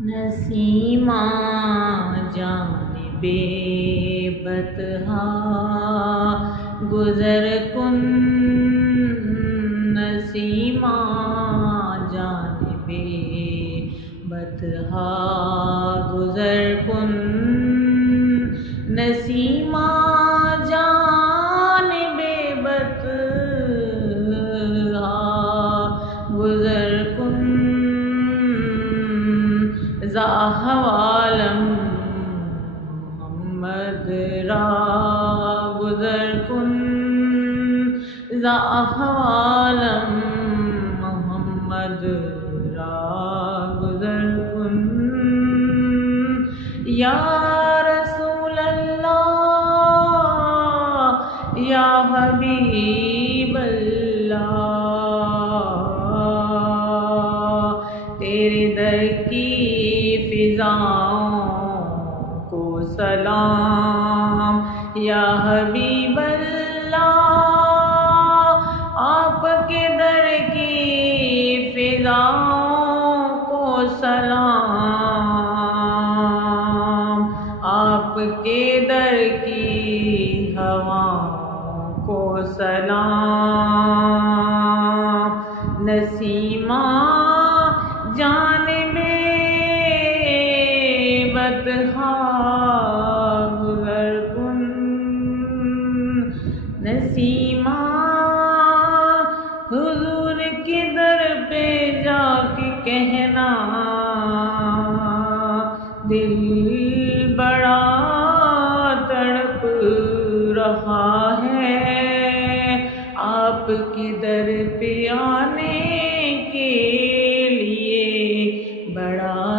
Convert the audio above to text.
Nasima جانب بطحا گزر کن، نسیمہ جانب بطحا گزر کن، نسیمہ جانب بطحا گزر کن، ذا احوالم محمد را گزر کن، ذا احوالم محمد را گزر کن، یا رسول اللہ یا حبیب اللہ، تیرے در کی فضاؤں کو سلام، یا حبیب اللہ، آپ کے در کی فضاؤں کو سلام، آپ کے در کی ہواؤں کو سلام، نسیمہ جانب بطحا گزر کن، نسیمہ حضور کے در پہ جا کے کہنا، دل بڑا تڑپ رہا ہے، آپ کے در پہ آنے کے لیے بڑا